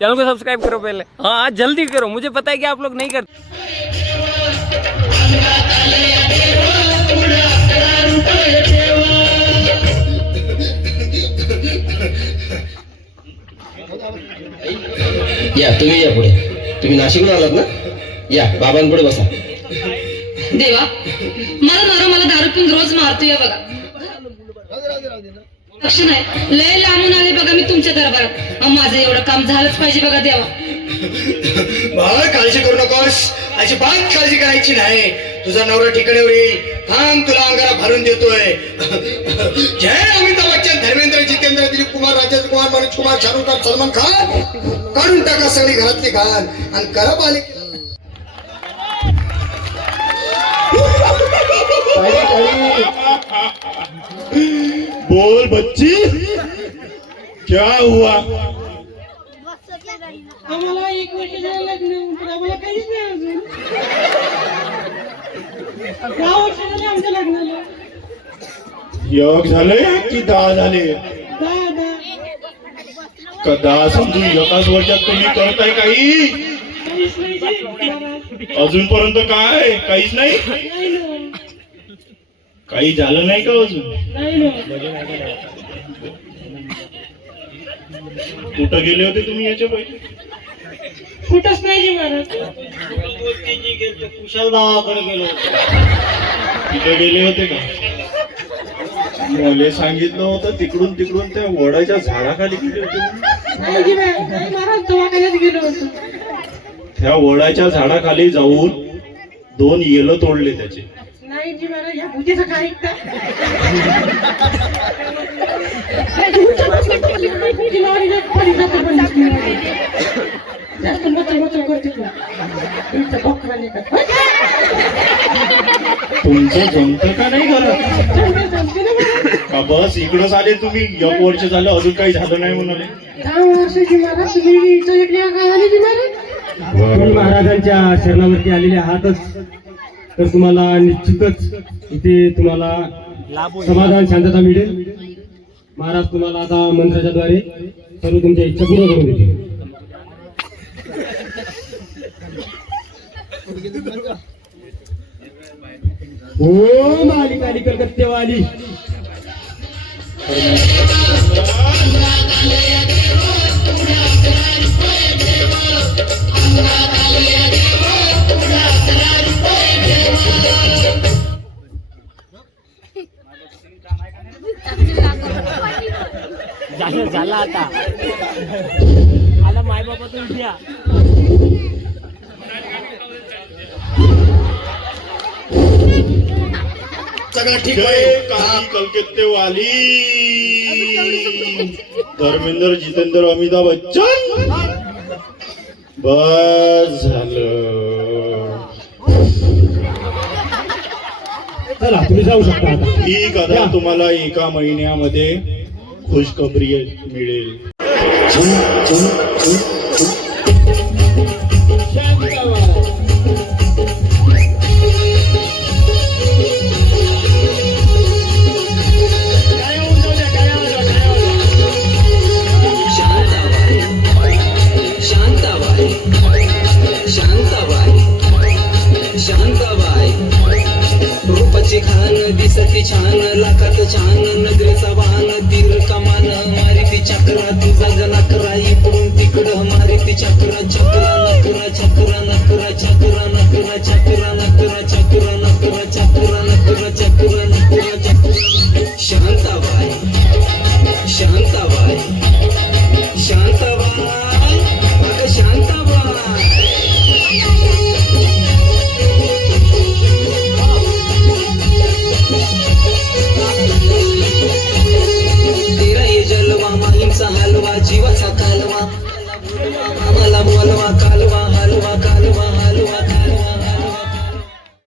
Channel को subscribe करो पहले। हाँ जल्दी करो, मुझे पता है कि आप लोग नहीं करते। या तुम्ही या पुढे, तुम्ही नाशिकहून आलात ना? या बाबांपुढे बसा. देवा मला नवरा मला दारू पिऊन रोज मारतोय बघा. लक्ष नाही, लय लांबून आले बघा मी तुमच्या दरबारात. माझं एवढं काम झालंच पाहिजे बघा देवा. बाळ काळजी करू नकोस, अजिबात काळजी करायची नाही. तुझा नवरा ठिकाणीवर येईल. थांब, तुला अंगाला भरून देतोय. जय अमिताभ बच्चन, धर्मेंद्र, जितेंद्र, दिलीप कुमार, राजेंद्र कुमार, मनोज कुमार, शाहरुख खान, सलमान खान. काढून टाका सगळी घरातली घाण आणि करा पालिके. बोल बच्ची, क्या हुआ? आम्हाला 1 वर्ष झालं लग्न, पण आम्हाला काहीच नाही अजून. 10 वर्ष झाले आमच्या लग्नाला. योग झाले की 10 झाले? 10. का 10 समजून एकाच वर्षात तुम्ही करताय काही? काहीच नाही जी, महाराज. अजूनपर्यंत काय काहीच नाही? नाही ना. काही झालं नाही का अजून? नाही ना. कुठं गेले होते तुम्ही याच्या पहिले? कुठंच नाही जी महाराज. कुशाल बाबाकडे गेलो. तिथे गेले होते का? मला सांगितलं होतं तिकडून त्या वडाच्या झाडाखाली गेले होते. नाही जी महाराज, नाही महाराज, दवाखान्यात गेलो होतो. त्या वडाच्या झाडाखाली जाऊन 2 येलं तोडले त्याचे. नाही जी महाराज, या भुजेचं काय ऐकता? जास्त मचल करते तू. इथं बकरा नाही का? तुमचं जमतं का नाही घरात? जमते ना महाराज. का बस इकडंच आले तुम्ही? 1 वर्ष झालं अजून काही झालं नाही म्हणाले. 10 वर्षाची महाराज, तुम्ही इथं इकडे काय आले जी महाराज? तुम्ही महाराजांच्या शरणावरती आलेले आहातच, तर तुम्हाला निश्चितच इथे तुम्हाला समाधान शांतता मिळेल. महाराज तुम्हाला आता मंत्राच्या द्वारे सर्व तुमच्या इच्छा पूर्ण करून देतील. ओ माली काली कलकत्तेवाली, झालं आता आला माय बाबा तू उद्या. सगळं ठीक जय आहे. काली कलकत्तेवाली, धर्मेंद्र, जितेंद्र, अमिताभ बच्चन. बस झालं. चला तुम्ही जाऊ शकता आता. ही कथा तुम्हाला 1 महिन्यामध्ये खुशखबरी मिळेल. शांताबाई रूपाची खान दिसती छान